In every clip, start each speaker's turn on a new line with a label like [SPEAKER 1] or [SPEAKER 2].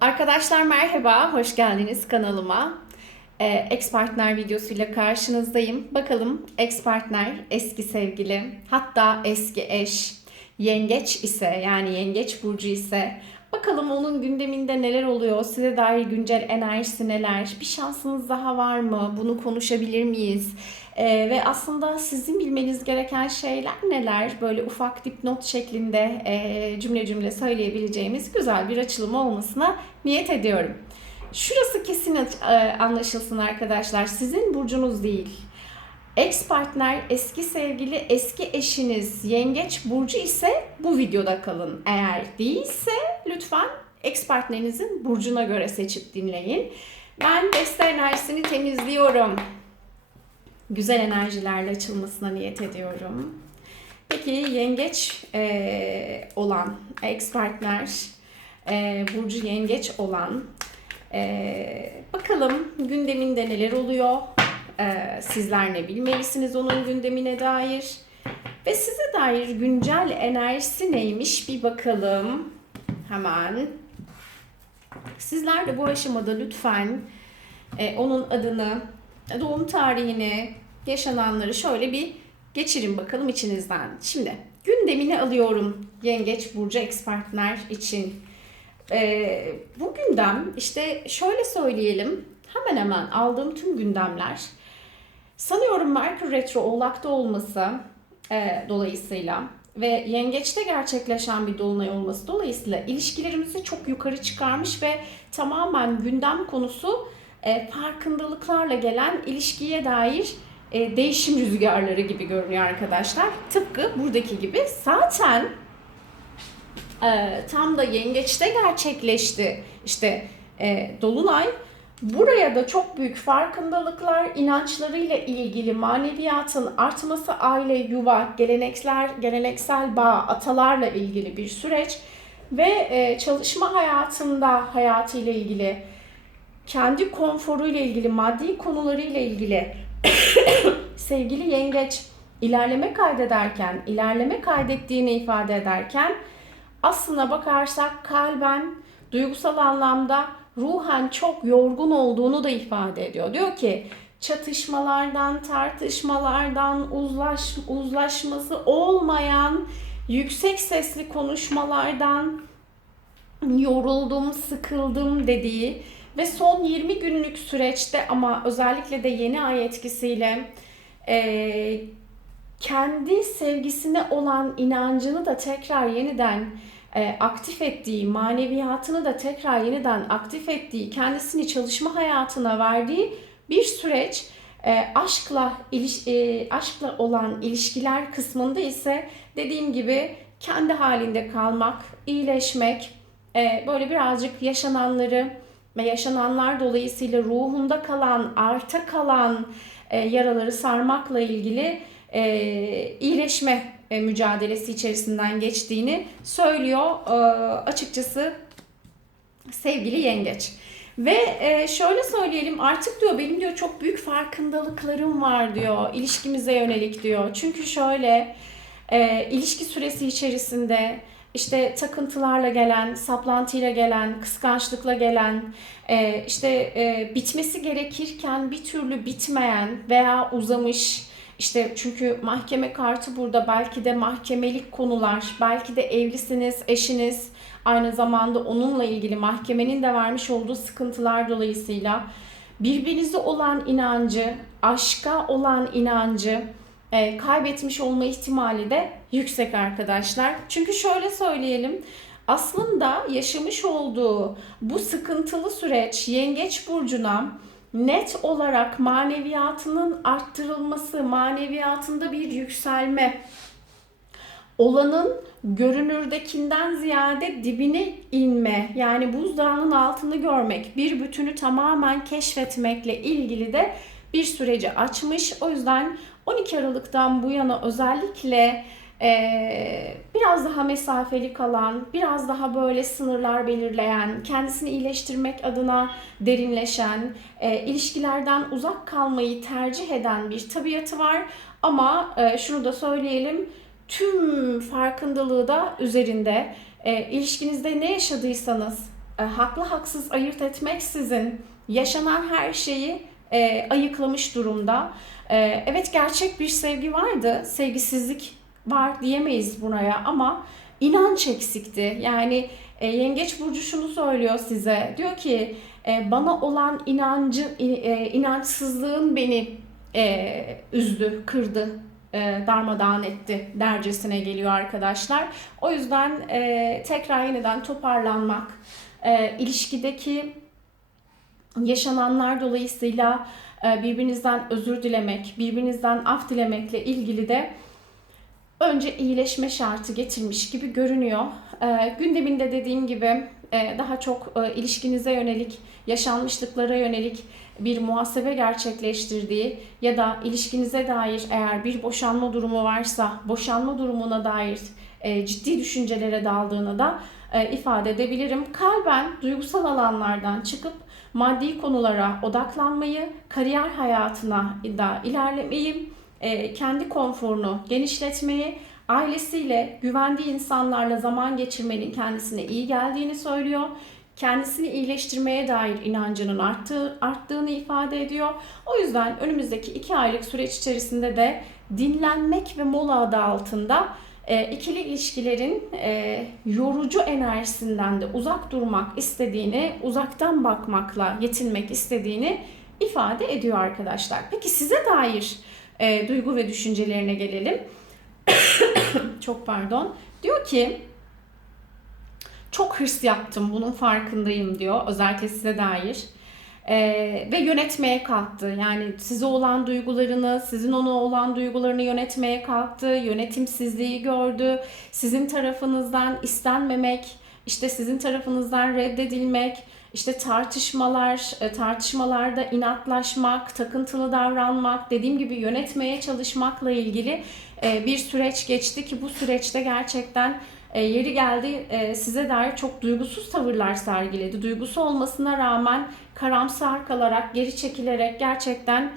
[SPEAKER 1] Arkadaşlar merhaba, hoş geldiniz kanalıma. Ee, ex partner videosuyla karşınızdayım. Bakalım ex partner, eski sevgili, hatta eski eş, yengeç ise yani yengeç burcu ise bakalım onun gündeminde neler oluyor, size dair güncel enerjisi neler, bir şansınız daha var mı, bunu konuşabilir miyiz? Ee, ve aslında sizin bilmeniz gereken şeyler neler? Böyle ufak dipnot şeklinde e, cümle cümle söyleyebileceğimiz güzel bir açılım olmasına niyet ediyorum. Şurası kesin e, anlaşılsın arkadaşlar. Sizin burcunuz değil. Ex partner, eski sevgili, eski eşiniz yengeç burcu ise bu videoda kalın. Eğer değilse lütfen ex partnerinizin burcuna göre seçip dinleyin. Ben deste enerjisini temizliyorum güzel enerjilerle açılmasına niyet ediyorum. Peki yengeç e, olan ex partner e, burcu yengeç olan e, bakalım gündeminde neler oluyor? E, sizler ne bilmelisiniz onun gündemine dair? Ve size dair güncel enerjisi neymiş bir bakalım. Hemen. Sizler de bu aşamada lütfen e, onun adını, doğum tarihini, yaşananları şöyle bir geçirin bakalım içinizden. Şimdi gündemini alıyorum Yengeç Burcu ex partner için. E, bu gündem işte şöyle söyleyelim hemen hemen aldığım tüm gündemler sanıyorum Merkür Retro Oğlak'ta olması e, dolayısıyla ve yengeçte gerçekleşen bir dolunay olması dolayısıyla ilişkilerimizi çok yukarı çıkarmış ve tamamen gündem konusu e, farkındalıklarla gelen ilişkiye dair e, değişim rüzgarları gibi görünüyor arkadaşlar. Tıpkı buradaki gibi zaten e, tam da yengeçte gerçekleşti. İşte e, dolunay Buraya da çok büyük farkındalıklar, inançlarıyla ilgili maneviyatın artması, aile, yuva, gelenekler, geleneksel bağ, atalarla ilgili bir süreç ve e, çalışma hayatında hayatıyla ilgili, kendi konforuyla ilgili, maddi konularıyla ilgili sevgili yengeç ilerleme kaydederken, ilerleme kaydettiğini ifade ederken aslına bakarsak kalben, duygusal anlamda ruhen çok yorgun olduğunu da ifade ediyor. Diyor ki çatışmalardan, tartışmalardan, uzlaş, uzlaşması olmayan yüksek sesli konuşmalardan yoruldum, sıkıldım dediği ve son 20 günlük süreçte ama özellikle de yeni ay etkisiyle e, kendi sevgisine olan inancını da tekrar yeniden e, aktif ettiği, maneviyatını da tekrar yeniden aktif ettiği, kendisini çalışma hayatına verdiği bir süreç. E, aşkla iliş, e, aşkla olan ilişkiler kısmında ise dediğim gibi kendi halinde kalmak, iyileşmek, e, böyle birazcık yaşananları ve yaşananlar dolayısıyla ruhunda kalan, arta kalan e, yaraları sarmakla ilgili e, iyileşme mücadelesi içerisinden geçtiğini söylüyor e, açıkçası sevgili yengeç. Ve e, şöyle söyleyelim artık diyor benim diyor çok büyük farkındalıklarım var diyor ilişkimize yönelik diyor. Çünkü şöyle e, ilişki süresi içerisinde işte takıntılarla gelen, saplantıyla gelen, kıskançlıkla gelen, e, işte e, bitmesi gerekirken bir türlü bitmeyen veya uzamış, işte çünkü mahkeme kartı burada belki de mahkemelik konular, belki de evlisiniz, eşiniz aynı zamanda onunla ilgili mahkemenin de vermiş olduğu sıkıntılar dolayısıyla birbirinize olan inancı, aşka olan inancı e, kaybetmiş olma ihtimali de yüksek arkadaşlar. Çünkü şöyle söyleyelim. Aslında yaşamış olduğu bu sıkıntılı süreç Yengeç burcuna net olarak maneviyatının arttırılması, maneviyatında bir yükselme, olanın görünürdekinden ziyade dibine inme, yani buzdağının altını görmek, bir bütünü tamamen keşfetmekle ilgili de bir süreci açmış. O yüzden 12 Aralık'tan bu yana özellikle ee, biraz daha mesafeli kalan, biraz daha böyle sınırlar belirleyen, kendisini iyileştirmek adına derinleşen, e, ilişkilerden uzak kalmayı tercih eden bir tabiatı var. Ama e, şunu da söyleyelim, tüm farkındalığı da üzerinde. E, ilişkinizde ne yaşadıysanız, e, haklı haksız ayırt etmeksizin yaşanan her şeyi e, ayıklamış durumda. E, evet gerçek bir sevgi vardı, sevgisizlik var diyemeyiz buraya ama inanç eksikti. Yani e, Yengeç Burcu şunu söylüyor size, diyor ki e, bana olan inancı, e, inançsızlığın beni e, üzdü, kırdı, e, darmadağın etti dercesine geliyor arkadaşlar. O yüzden e, tekrar yeniden toparlanmak, e, ilişkideki yaşananlar dolayısıyla e, birbirinizden özür dilemek, birbirinizden af dilemekle ilgili de önce iyileşme şartı getirmiş gibi görünüyor. E, gündeminde dediğim gibi e, daha çok e, ilişkinize yönelik, yaşanmışlıklara yönelik bir muhasebe gerçekleştirdiği ya da ilişkinize dair eğer bir boşanma durumu varsa boşanma durumuna dair e, ciddi düşüncelere daldığını da ifade edebilirim. Kalben duygusal alanlardan çıkıp maddi konulara odaklanmayı, kariyer hayatına da ilerlemeyi, kendi konforunu genişletmeyi, ailesiyle, güvendiği insanlarla zaman geçirmenin kendisine iyi geldiğini söylüyor. Kendisini iyileştirmeye dair inancının arttığı, arttığını ifade ediyor. O yüzden önümüzdeki iki aylık süreç içerisinde de dinlenmek ve mola adı altında e, ikili ilişkilerin e, yorucu enerjisinden de uzak durmak istediğini, uzaktan bakmakla yetinmek istediğini ifade ediyor arkadaşlar. Peki size dair e, duygu ve düşüncelerine gelelim. Çok pardon. Diyor ki çok hırs yaptım bunun farkındayım diyor özellikle size dair. Ee, ve yönetmeye kalktı. Yani size olan duygularını, sizin ona olan duygularını yönetmeye kalktı. Yönetimsizliği gördü. Sizin tarafınızdan istenmemek, işte sizin tarafınızdan reddedilmek, işte tartışmalar, e, tartışmalarda inatlaşmak, takıntılı davranmak, dediğim gibi yönetmeye çalışmakla ilgili e, bir süreç geçti ki bu süreçte gerçekten e, yeri geldi size dair çok duygusuz tavırlar sergiledi. Duygusu olmasına rağmen karamsar kalarak, geri çekilerek gerçekten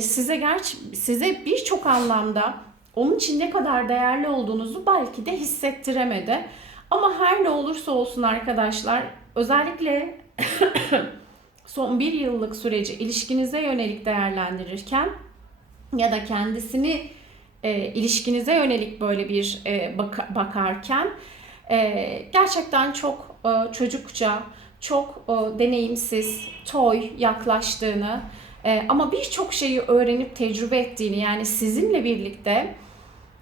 [SPEAKER 1] size gerçi size birçok anlamda onun için ne kadar değerli olduğunuzu belki de hissettiremedi. Ama her ne olursa olsun arkadaşlar özellikle son bir yıllık süreci ilişkinize yönelik değerlendirirken ya da kendisini e, ilişkinize yönelik böyle bir e, bak- bakarken e, gerçekten çok e, çocukça, çok e, deneyimsiz, toy yaklaştığını e, ama birçok şeyi öğrenip tecrübe ettiğini yani sizinle birlikte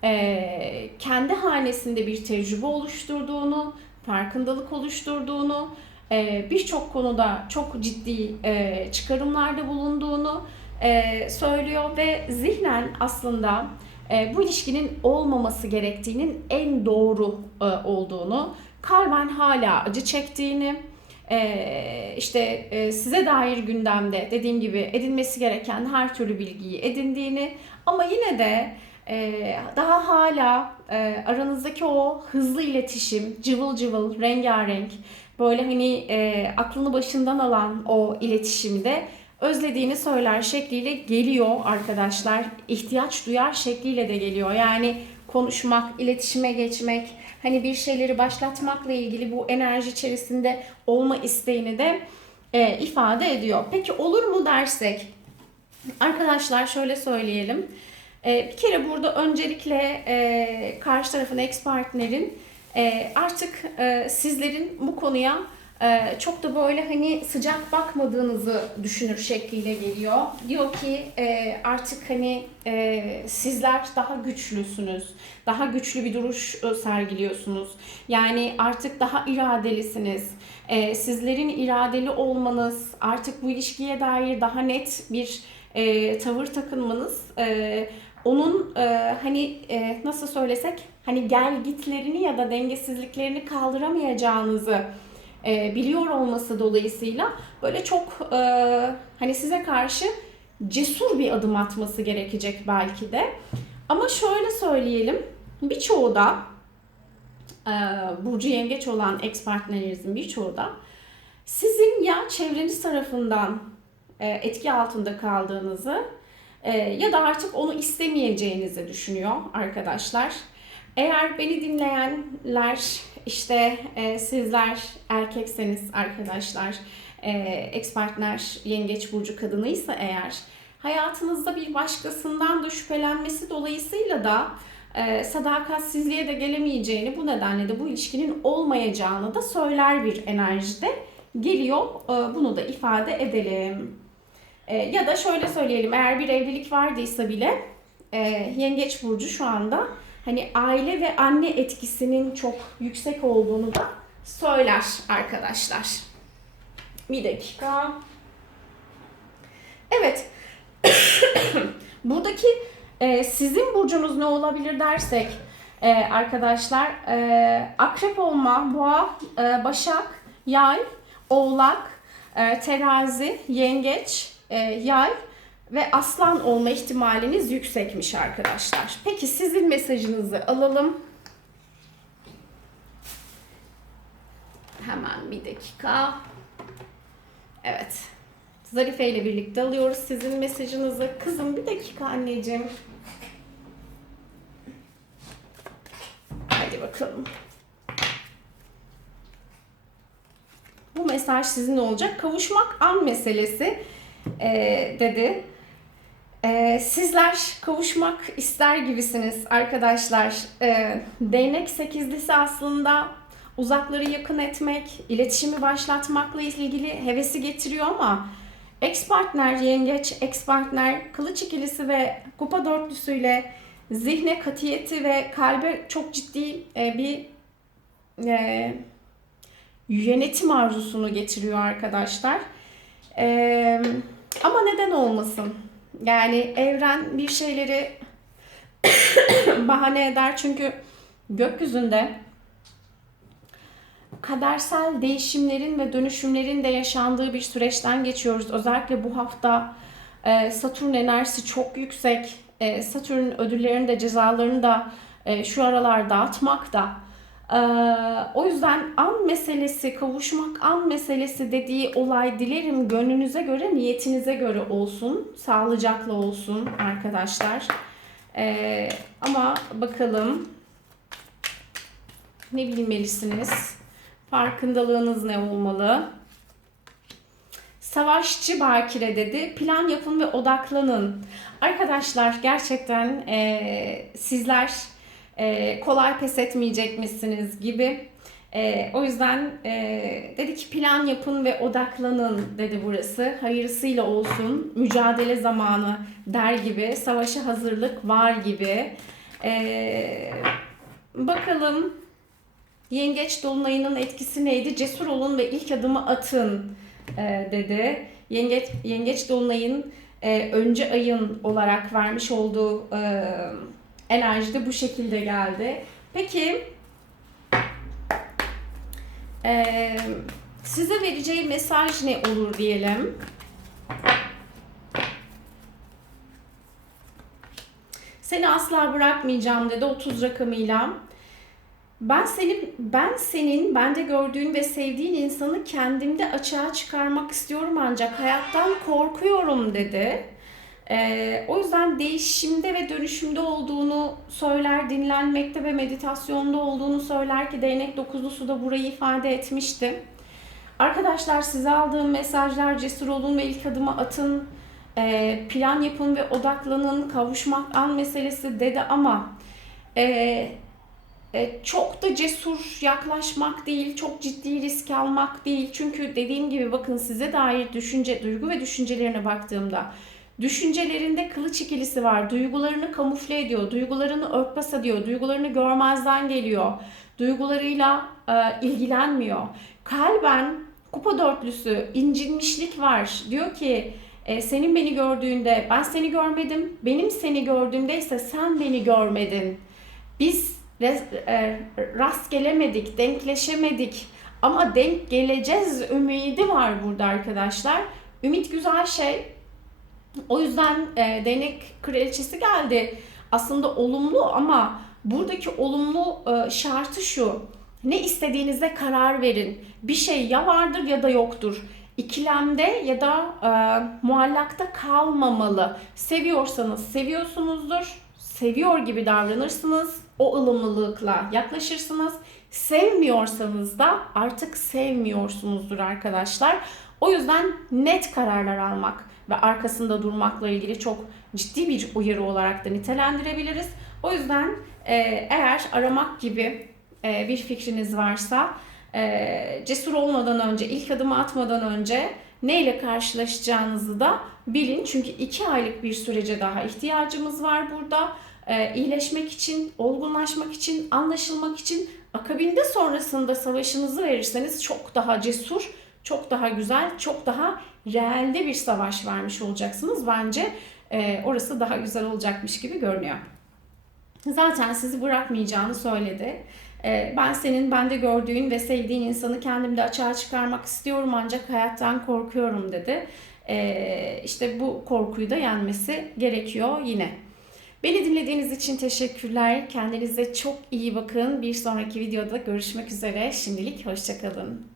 [SPEAKER 1] e, kendi hanesinde bir tecrübe oluşturduğunu, farkındalık oluşturduğunu, e, birçok konuda çok ciddi e, çıkarımlarda bulunduğunu e, söylüyor ve zihnen aslında e, bu ilişkinin olmaması gerektiğinin en doğru e, olduğunu, kalben hala acı çektiğini, e, işte e, size dair gündemde dediğim gibi edinmesi gereken her türlü bilgiyi edindiğini ama yine de ee, daha hala e, aranızdaki o hızlı iletişim, cıvıl cıvıl, rengarenk, böyle hani e, aklını başından alan o iletişimde özlediğini söyler şekliyle geliyor arkadaşlar. İhtiyaç duyar şekliyle de geliyor. Yani konuşmak, iletişime geçmek, hani bir şeyleri başlatmakla ilgili bu enerji içerisinde olma isteğini de e, ifade ediyor. Peki olur mu dersek? Arkadaşlar şöyle söyleyelim. E, bir kere burada öncelikle e, karşı tarafın ex partnerin e, artık e, sizlerin bu konuya çok da böyle hani sıcak bakmadığınızı düşünür şekliyle geliyor. Diyor ki artık hani sizler daha güçlüsünüz, daha güçlü bir duruş sergiliyorsunuz. Yani artık daha iradelisiniz. Sizlerin iradeli olmanız, artık bu ilişkiye dair daha net bir tavır takınmanız onun e, hani e, nasıl söylesek hani gel gitlerini ya da dengesizliklerini kaldıramayacağınızı e, biliyor olması dolayısıyla böyle çok e, hani size karşı cesur bir adım atması gerekecek belki de. Ama şöyle söyleyelim birçoğu da e, Burcu Yengeç olan ex partnerinizin birçoğu da sizin ya çevreniz tarafından e, etki altında kaldığınızı e, ya da artık onu istemeyeceğinizi düşünüyor arkadaşlar. Eğer beni dinleyenler işte e, sizler erkekseniz arkadaşlar, e, ex partner yengeç burcu kadınıysa eğer hayatınızda bir başkasından da şüphelenmesi dolayısıyla da e, sadakatsizliğe de gelemeyeceğini bu nedenle de bu ilişkinin olmayacağını da söyler bir enerjide geliyor. E, bunu da ifade edelim. E, ya da şöyle söyleyelim eğer bir evlilik vardıysa bile e, yengeç burcu şu anda hani aile ve anne etkisinin çok yüksek olduğunu da söyler arkadaşlar. Bir dakika. Evet. Buradaki e, sizin burcunuz ne olabilir dersek e, arkadaşlar e, akrep olma, boğa, e, başak, yay, oğlak, e, terazi, yengeç, e, yay ve aslan olma ihtimaliniz yüksekmiş arkadaşlar. Peki sizin mesajınızı alalım. Hemen bir dakika. Evet. Zarife ile birlikte alıyoruz sizin mesajınızı. Kızım bir dakika anneciğim. Hadi bakalım. Bu mesaj sizin olacak. Kavuşmak an meselesi ee, dedi. Ee, sizler kavuşmak ister gibisiniz arkadaşlar. Ee, değnek sekizlisi aslında uzakları yakın etmek, iletişimi başlatmakla ilgili hevesi getiriyor ama ex partner yengeç, ex partner kılıç ikilisi ve kupa dörtlüsüyle zihne katiyeti ve kalbe çok ciddi e, bir e, yönetim arzusunu getiriyor arkadaşlar. E, ama neden olmasın? Yani evren bir şeyleri bahane eder çünkü gökyüzünde kadersel değişimlerin ve dönüşümlerin de yaşandığı bir süreçten geçiyoruz. Özellikle bu hafta e, Satürn enerjisi çok yüksek. E, Satürn ödüllerini de cezalarını da e, şu aralar dağıtmakta. O yüzden an meselesi, kavuşmak an meselesi dediği olay dilerim gönlünüze göre, niyetinize göre olsun. Sağlıcakla olsun arkadaşlar. Ama bakalım ne bilmelisiniz? Farkındalığınız ne olmalı? Savaşçı Bakire dedi. Plan yapın ve odaklanın. Arkadaşlar gerçekten e, sizler e, kolay pes etmeyecekmişsiniz gibi. E, o yüzden e, dedi ki plan yapın ve odaklanın dedi burası. Hayırlısıyla olsun. Mücadele zamanı der gibi. Savaşa hazırlık var gibi. E, bakalım Yengeç dolunayının etkisi neydi? Cesur olun ve ilk adımı atın e, dedi. Yengeç, yengeç dolunayın e, önce ayın olarak vermiş olduğu e, enerji de bu şekilde geldi. Peki e, size vereceği mesaj ne olur diyelim. Seni asla bırakmayacağım dedi 30 rakamıyla. Ben senin ben senin bende gördüğün ve sevdiğin insanı kendimde açığa çıkarmak istiyorum ancak hayattan korkuyorum dedi. Ee, o yüzden değişimde ve dönüşümde olduğunu söyler, dinlenmekte ve meditasyonda olduğunu söyler ki değnek dokuzlusu da burayı ifade etmişti. Arkadaşlar size aldığım mesajlar cesur olun ve ilk adımı atın, e, plan yapın ve odaklanın, kavuşmak an meselesi dedi ama e, e, çok da cesur yaklaşmak değil, çok ciddi risk almak değil. Çünkü dediğim gibi bakın size dair düşünce, duygu ve düşüncelerine baktığımda düşüncelerinde kılıç ikilisi var. Duygularını kamufle ediyor, duygularını örtbas ediyor, duygularını görmezden geliyor. Duygularıyla e, ilgilenmiyor. Kalben kupa dörtlüsü incinmişlik var. Diyor ki e, senin beni gördüğünde ben seni görmedim. Benim seni gördüğümde ise sen beni görmedin. Biz e, rast gelemedik, denkleşemedik ama denk geleceğiz ümidi var burada arkadaşlar. Ümit güzel şey. O yüzden e, değnek kraliçesi geldi. Aslında olumlu ama buradaki olumlu e, şartı şu. Ne istediğinize karar verin. Bir şey ya vardır ya da yoktur. İkilemde ya da e, muallakta kalmamalı. Seviyorsanız seviyorsunuzdur. Seviyor gibi davranırsınız o ılımlılıkla yaklaşırsınız. Sevmiyorsanız da artık sevmiyorsunuzdur arkadaşlar. O yüzden net kararlar almak ve arkasında durmakla ilgili çok ciddi bir uyarı olarak da nitelendirebiliriz. O yüzden e, eğer aramak gibi e, bir fikriniz varsa e, cesur olmadan önce, ilk adımı atmadan önce neyle karşılaşacağınızı da bilin. Çünkü iki aylık bir sürece daha ihtiyacımız var burada. E, iyileşmek için, olgunlaşmak için, anlaşılmak için akabinde sonrasında savaşınızı verirseniz çok daha cesur, çok daha güzel, çok daha realde bir savaş vermiş olacaksınız. Bence e, orası daha güzel olacakmış gibi görünüyor. Zaten sizi bırakmayacağını söyledi. E, ben senin bende gördüğün ve sevdiğin insanı kendimde açığa çıkarmak istiyorum ancak hayattan korkuyorum dedi. E, işte bu korkuyu da yenmesi gerekiyor yine. Beni dinlediğiniz için teşekkürler. Kendinize çok iyi bakın. Bir sonraki videoda görüşmek üzere. Şimdilik hoşçakalın.